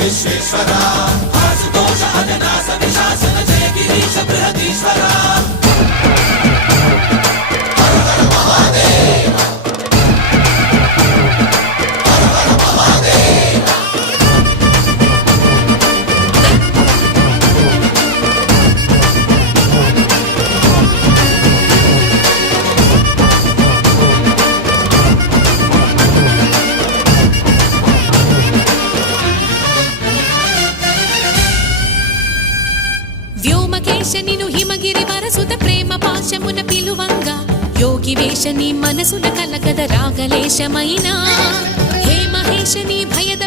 విశ్వేశ్వరా ఆశుతోష అజనాశ విశాసన జయ గిరీశ బృహదీశ్వరా వ్యోమకేశనిను హిమగిరి వరసుత ప్రేమ పాశమున పిలువంగా యోగి వేషని మనసున కలకద రాగలేశమైనా హే మహేశని భయద